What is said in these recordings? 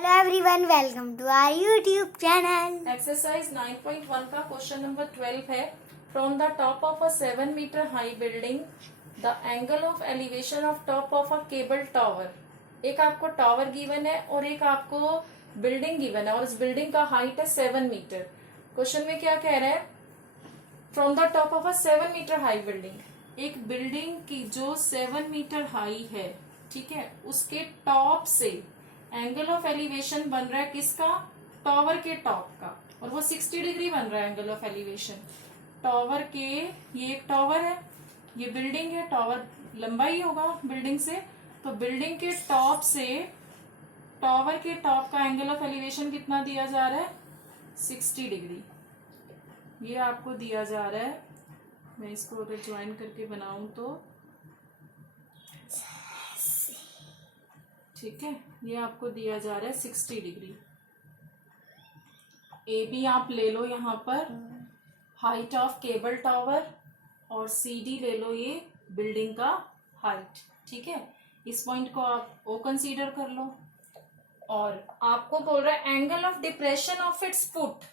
Hello everyone, welcome to our YouTube channel. Exercise 9.1 का question number 12 है। From the top of a 7 metre high building the angle of elevation of top of a cable tower. एक आपको tower given है और एक आपको building given है और उस बिल्डिंग का हाइट है 7 मीटर। क्वेश्चन में क्या कह रहा है? From the top of a 7 metre high building, एक बिल्डिंग की जो 7 मीटर हाई है, ठीक है, उसके टॉप से एंगल ऑफ एलिवेशन बन रहा है किसका? टावर के टॉप का, और वो 60 डिग्री बन रहा है एंगल ऑफ एलिवेशन टावर के। ये एक टावर है, ये बिल्डिंग है, टावर लंबा ही होगा बिल्डिंग से, तो बिल्डिंग के टॉप से टावर के टॉप का एंगल ऑफ एलिवेशन कितना दिया जा रहा है? 60 डिग्री। ये आपको दिया जा रहा है। मैं इसको अगर ज्वाइन करके बनाऊं तो ठीक है, ये आपको दिया जा रहा है 60 डिग्री। ए बी आप ले लो यहाँ पर हाइट ऑफ केबल टावर, और सी डी ले लो ये बिल्डिंग का हाइट, ठीक है। इस पॉइंट को आप ओ कंसीडर कर लो, और आपको बोल रहा है angle of depression of its foot.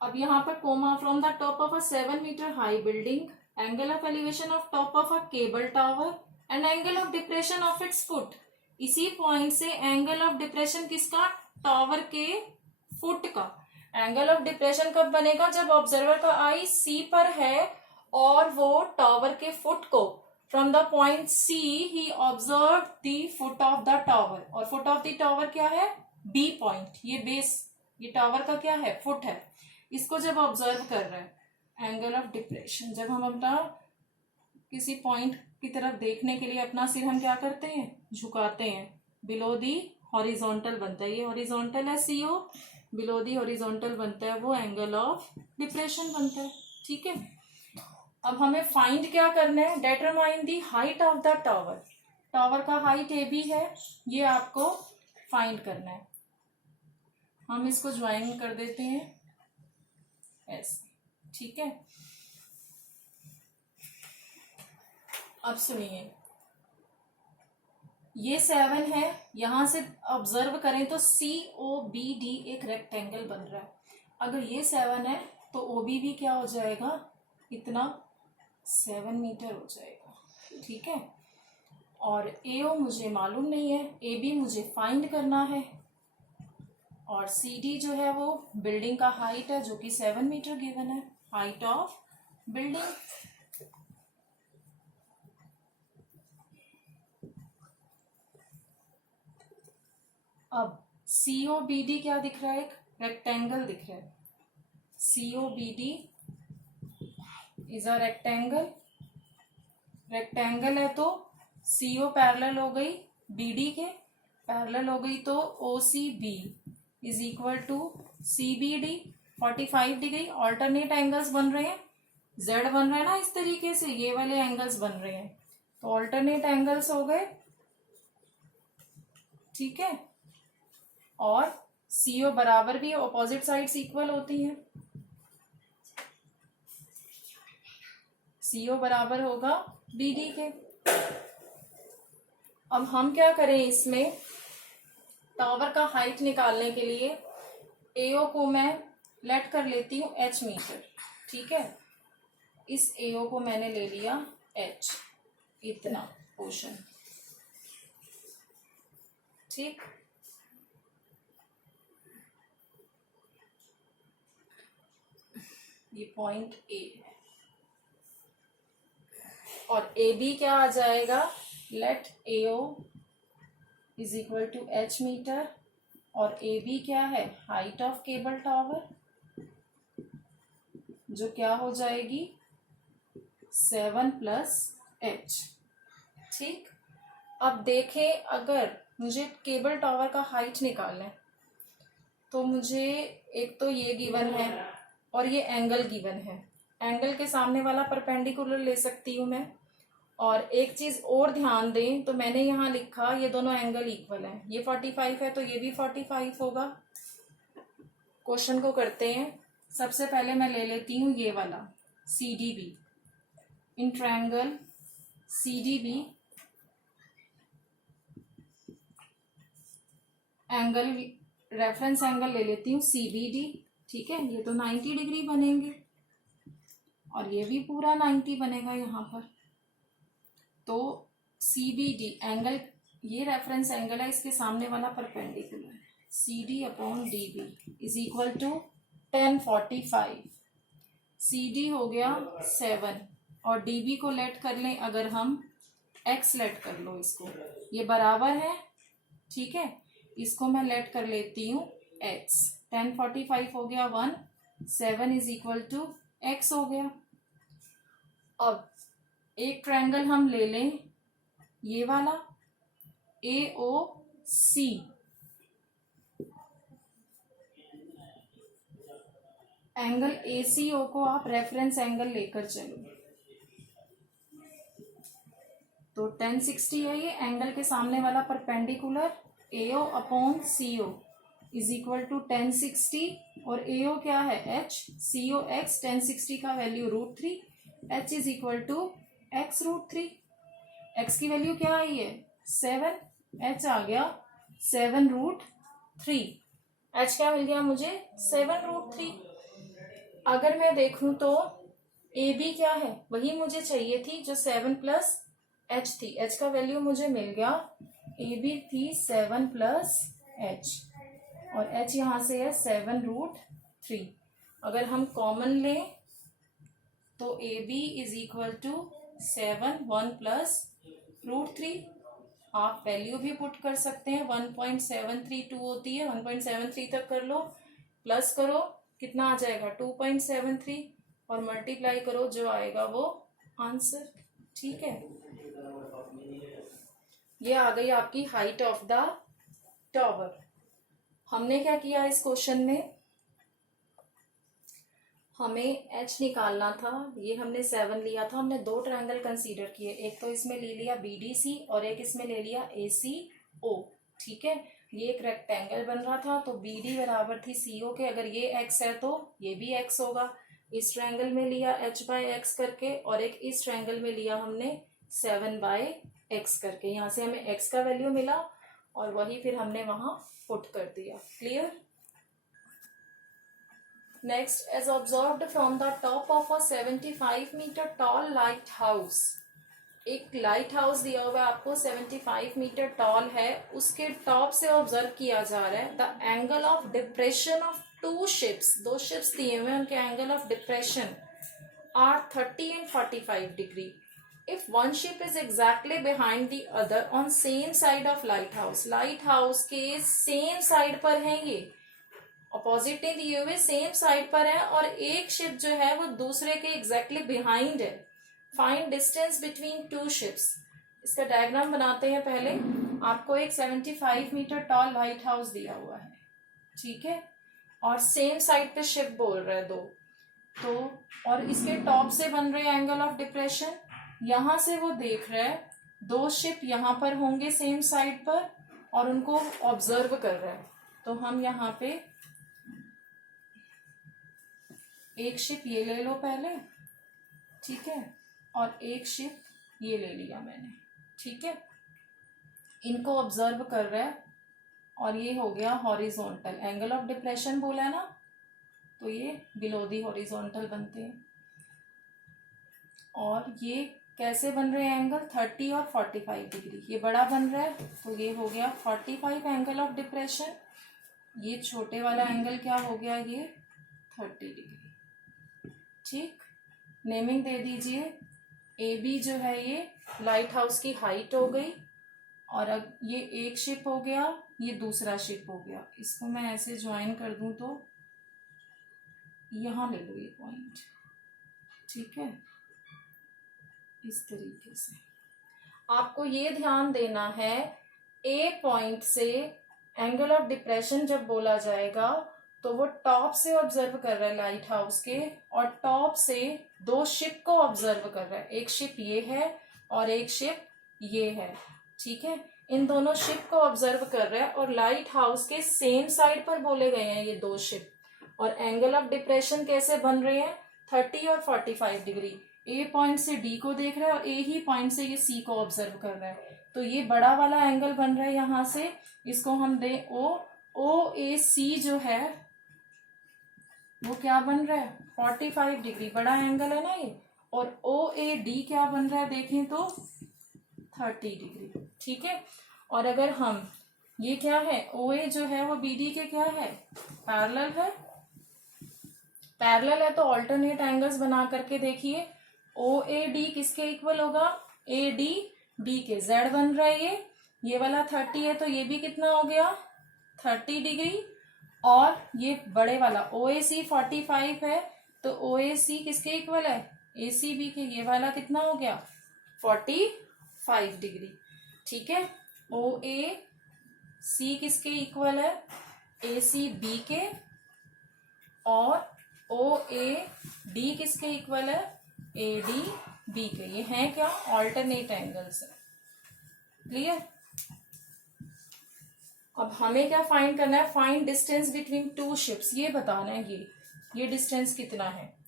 अब यहाँ पर comma from the top of a 7 metre high building, angle of elevation of top of a cable tower and angle of depression of its foot. इसी point से angle of depression किसका? Tower के foot का। Angle of depression कब बनेगा? जब observer का आई सी पर है और वो टावर के फुट को from the point C he observe the foot of the tower, और फुट ऑफ द टावर क्या है? B point. ये बेस, ये टावर का क्या है? फुट है। इसको जब ऑब्जर्व कर रहे हैं एंगल ऑफ डिप्रेशन, जब हम अपना किसी पॉइंट की तरफ देखने के लिए अपना सिर हम क्या करते हैं? झुकाते हैं। बिलो दी हॉरिजॉन्टल बनता है, ये हॉरिजॉन्टल है सीओ, बिलो दी हॉरिजॉन्टल बनता है वो एंगल ऑफ डिप्रेशन बनता है, ठीक है। अब हमें फाइंड क्या करना है? Determine the height of the tower. Tower का हाइट ए बी है, ये आपको फाइंड करना है। हम इसको ज्वाइन कर देते हैं ऐसे, ठीक है। अब सुनिए, ये 7 है, यहां से ऑब्जर्व करें तो सी ओ बी डी एक रेक्टेंगल बन रहा है। अगर ये 7 है तो ओ बी भी क्या हो जाएगा? इतना 7 मीटर हो जाएगा, ठीक है। और ए ओ मुझे मालूम नहीं है, ए बी मुझे फाइंड करना है, और सी डी जो है वो बिल्डिंग का हाइट है जो कि 7 मीटर गिवन है, हाइट ऑफ बिल्डिंग। अब सीओ बी डी क्या दिख रहा है? एक रेक्टेंगल दिख रहा है। CO B D is a rectangle. Rectangle है तो सीओ पैरेलल हो गई बी डी के, पैरेलल हो गई तो O C B is equal to C B D 45 degree. Alternate angles बन रहे हैं, जेड बन रहा है ना इस तरीके से, ये वाले एंगल्स बन रहे हैं, तो ऑल्टरनेट एंगल्स हो गए, ठीक है। और सीओ बराबर भी ऑपोजिट साइड्स इक्वल होती हैं, सीओ बराबर होगा बीडी के। अब हम क्या करें? इसमें टावर का हाइट निकालने के लिए एओ को मैं लेट कर लेती हूं एच मीटर, ठीक है। इस एओ को मैंने ले लिया एच, इतना पोर्शन, ठीक। ये पॉइंट ए है, और ए बी क्या आ जाएगा? Let A O is equal to H metre, और ए बी क्या है? हाइट ऑफ केबल टावर, जो क्या हो जाएगी? 7 प्लस एच, ठीक। अब देखें, अगर मुझे केबल टावर का हाइट निकालना है तो मुझे एक तो ये गिवन है और ये एंगल गिवन है। एंगल के सामने वाला परपेंडिकुलर ले सकती हूं मैं, और एक चीज और ध्यान दें तो मैंने यहाँ लिखा ये दोनों एंगल इक्वल है, ये 45 है तो ये भी 45 होगा। क्वेश्चन को करते हैं। सबसे पहले मैं ले लेती हूँ ये वाला C D B, in triangle C D B angle, reference angle ले लेती हूँ CBD, ठीक है, ये तो 90 डिग्री बनेंगे और ये भी पूरा 90 बनेगा यहाँ पर। तो CBD एंगल, ये रेफरेंस एंगल है, इसके सामने वाला परपेंडिकुलर है, CD upon DB is equal to 1045। CD हो गया 7 और DB को लेट कर लें, अगर हम X लेट कर लो इसको, ये बराबर है, ठीक है, इसको मैं लेट कर लेती हूँ X। 1045 हो गया 1, 7 इज इक्वल टू X हो गया। अब एक ट्रायंगल हम ले लें, ये वाला AOC, एंगल ACO को आप रेफरेंस एंगल लेकर चलो, तो 1060 है ये एंगल के सामने वाला perpendicular, AO upon CO is equal to 1060 और AO क्या है H, CO X, 1060 का value √3, H is equal to X √3। X की वैल्यू क्या आई है 7, H आ गया 7√3, H क्या मिल गया मुझे 7√3। अगर मैं देखूं तो AB क्या है, वही मुझे चाहिए थी जो 7 प्लस H थी, H का वैल्यू मुझे मिल गया, AB थी 7 प्लस H और H यहां से है 7√3। अगर हम कॉमन लें तो AB is equal to 7, 1 plus √3, आप वैल्यू भी पुट कर सकते हैं, 1.732 होती है, 1.73 तक कर लो, प्लस करो कितना आ जाएगा 2.73 और मल्टीप्लाई करो, जो आएगा वो आंसर, ठीक है। ये आ गई आपकी हाइट ऑफ द टॉवर। हमने क्या किया इस क्वेश्चन में, हमें H निकालना था, ये हमने 7 लिया था, हमने दो ट्रायंगल कंसीडर किए, एक तो इसमें ले लिया BDC और एक इसमें ले लिया ACO, ठीक है। ये एक रेक्टेंगल बन रहा था, तो BD बराबर थी CO के, अगर ये X है तो ये भी X होगा। इस ट्रायंगल में लिया H/X करके और एक इस ट्रायंगल में लिया हमने 7/X करके, यहाँ से हमें X का वैल्यू मिला और वही फिर हमने वहां पुट कर दिया। Clear. Next, as observed from the top of a 75 metre tall lighthouse, एक लाइट हाउस दिया हुआ है आपको 75 मीटर टॉल है, उसके टॉप से ऑब्जर्व किया जा रहा है the angle of depression of two ships, दो शिप्स दिए हुए हैं, उनके angle of depression are 30 and 45 degree. If one ship is exactly behind the other on same side of lighthouse के सेम साइड पर है, ये अपोजिट नहीं दिए हुए, सेम साइड पर है, और एक शिप जो है वो दूसरे के एग्जैक्टली बिहाइंड है। Find distance between two ships. इसका डायग्राम बनाते हैं पहले। आपको एक 75 मीटर टॉल लाइट हाउस दिया हुआ है, ठीक है, और सेम साइड पे शिप बोल रहा है दो, तो और इसके टॉप से बन रहे एंगल ऑफ डिप्रेशन, यहां से वो देख रहा है दो शिप यहां पर होंगे सेम साइड पर और उनको ऑब्जर्व कर रहा है। तो हम यहाँ पे एक शिप ये ले लो पहले, ठीक है, और एक शिप ये ले लिया मैंने, ठीक है, इनको ऑब्जर्व कर रहा है और ये हो गया हॉरिजॉन्टल, एंगल ऑफ डिप्रेशन बोला है ना, तो ये बिलो दी हॉरिजॉन्टल बनते हैं। और ये कैसे बन रहे हैं एंगल 30 और 45 डिग्री, ये बड़ा बन रहा है तो ये हो गया 45 एंगल ऑफ डिप्रेशन, ये छोटे वाला एंगल क्या हो गया ये 30 डिग्री, ठीक। नेमिंग दे दीजिए, AB जो है ये लाइट हाउस की हाइट हो गई, और अब ये एक शिप हो गया, ये दूसरा शिप हो गया, इसको मैं ऐसे ज्वाइन कर दूं तो यहां ले लो ये पॉइंट, ठीक है, इस तरीके से। आपको ये ध्यान देना है A पॉइंट से एंगल ऑफ डिप्रेशन जब बोला जाएगा तो वो टॉप से ऑब्जर्व कर रहा है लाइट हाउस के, और टॉप से दो शिप को ऑब्जर्व कर रहा है, एक शिप ये है और एक शिप ये है, ठीक है, इन दोनों शिप को ऑब्जर्व कर रहा है और लाइट हाउस के सेम साइड पर बोले गए हैं ये दो शिप, और एंगल ऑफ डिप्रेशन कैसे बन रहे हैं 30 और 45 डिग्री। A पॉइंट से D को देख रहा है और A ही पॉइंट से ये C को ऑब्जर्व कर रहा है, तो तो ये बड़ा वाला एंगल बन रहा है यहां से, इसको हम दे ओ ए सी जो है वो क्या बन रहा है 45 डिग्री, बड़ा एंगल है ना ये। और ओ ए डी क्या बन रहा है देखें तो 30 डिग्री, ठीक है। और अगर हम ये क्या है ओ ए जो है वो बी डी के क्या है पैरेलल है, पैरेलल है तो ऑल्टरनेट एंगल्स बना करके देखिए। ओ ए डी किसके इक्वल होगा, ए डी बी के, जेड बन रहा है ये वाला 30 है तो ये भी कितना हो गया 30 डिग्री। और ये बड़े वाला ओ ए सी 45 है तो ओ ए सी किसके इक्वल है ए सी बी के, ये वाला कितना हो गया 45 डिग्री, ठीक है। ओ ए सी किसके इक्वल है ए सी बी के, और ओ ए डी किसके इक्वल है ए डी बी के। ये हैं क्या ऑल्टरनेट एंगल्स है, क्लियर। अब हमें क्या फाइंड करना है, find distance between two ships, ये बताना है ये डिस्टेंस कितना है,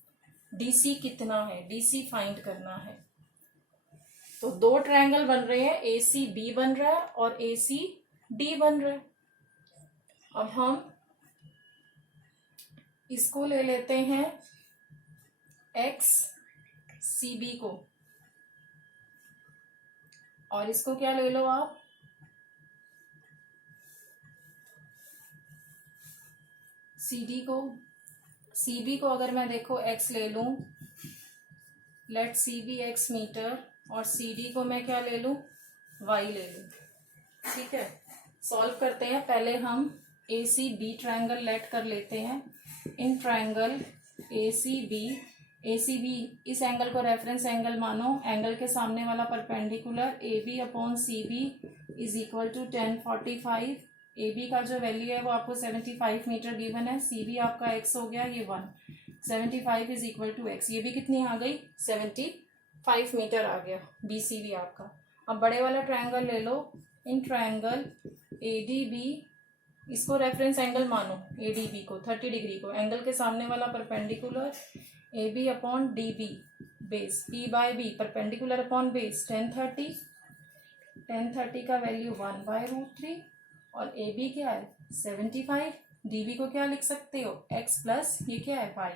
डीसी कितना है, डीसी फाइंड करना है। तो दो ट्रायंगल बन रहे हैं, ए सी बी बन रहा है और ए सी डी बन रहा है। अब हम इसको ले लेते हैं एक्स सी बी को, और इसको क्या ले लो आप सी डी को। सी बी को अगर मैं देखो एक्स ले लूं, let C B X metre, और सी डी को मैं क्या ले लूं वाई ले लूं, ठीक है। सॉल्व करते हैं, पहले हम ए सी बी ट्रायंगल लेट कर लेते हैं। In triangle A C B इस एंगल को रेफरेंस एंगल मानो, एंगल के सामने वाला perpendicular A B upon C B is equal to 1045। A B का जो वैल्यू है वो आपको 75 मीटर गिवन है, सी बी आपका एक्स हो गया ये 1, 75 इज इक्वल टू एक्स, ये भी कितनी आ गई 75 मीटर आ गया बी सी बी आपका। अब बड़े वाला ट्रायंगल ले लो, in triangle A D B, इसको रेफरेंस एंगल मानो ए डी बी को 30 डिग्री को, एंगल के सामने वाला perpendicular A B upon D B base, P by B perpendicular upon base 1030 का वैल्यू 1/√3, और ए बी क्या है 75, डी बी को क्या लिख सकते हो एक्स प्लस ये क्या है Y,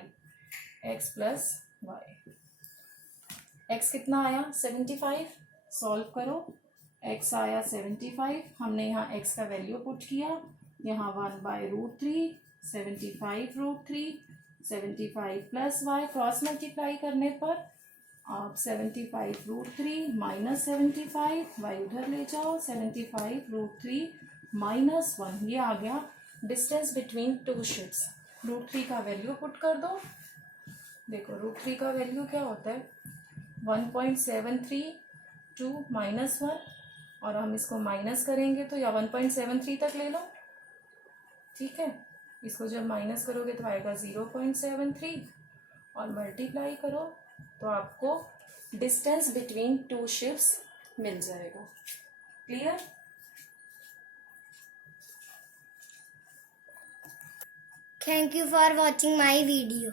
X plus Y. X कितना आया 75, सॉल्व करो, एक्स आया 75, हमने यहाँ एक्स का वैल्यू पुट किया, यहाँ 1/√3, 75√3, 75 प्लस वाई, क्रॉस मल्टीप्लाई करने पर आप 75√3 माइनस 75, वाई उधर ले जाओ, 75√3 माइनस 1, ये आ गया डिस्टेंस बिटवीन टू शिप्स। √3 का वैल्यू पुट कर दो, देखो √3 का वैल्यू क्या होता है 1.732 माइनस 1, और हम इसको माइनस करेंगे तो या 1.73 तक ले लो, ठीक है। इसको जब माइनस करोगे तो आएगा 0.73, और मल्टीप्लाई करो तो आपको डिस्टेंस बिटवीन टू शिप्स मिल जाएगा, clear. Thank you for watching my video.